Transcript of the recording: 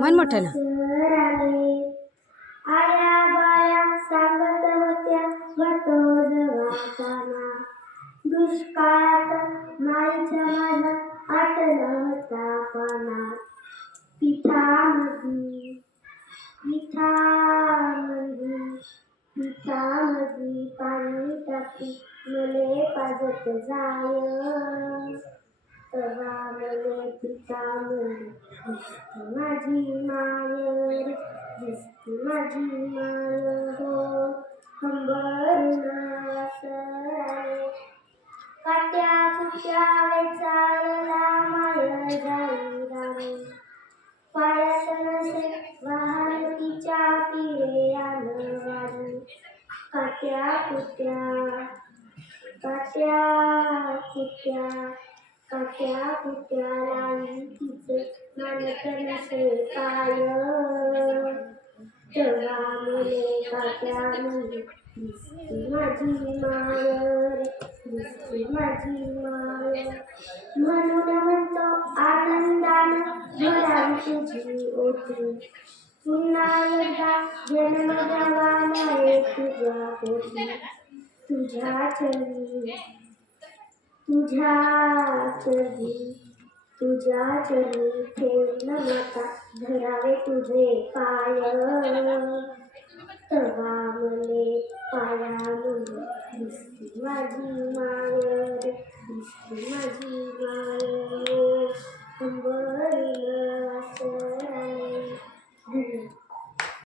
मन मोठं ना. आया बाया सांगत होत्या भटोज वाटाणा. दुष्काळात माईच्या माझा आटला होता पाना. पिठामधी पाणी टाकी मले पाजत जाय. तवा मले पिठामधी दिसती माझी माय रे, दिसती माझी माय हो. हंबरणार सराय काट्या कुट्या वेचायला माय जाई राणी. पायात नसे वाहन तिच्या पिरेयानं वारी. काट्या कुट्या लाई तिचे मानत नसे पाय. तेव्हा मले काट्यामध्ये दिसती माझी माय रे, दिसती माझी माय. म्हणून म्हणतो आनंदानं भरावी तुझी ओटी. पुन्हा एकदा जन्म द्यावा माये तुझ्या पोटी. तुझ्या चरणी ठेवून माता धरावे तुझे पाय. तवा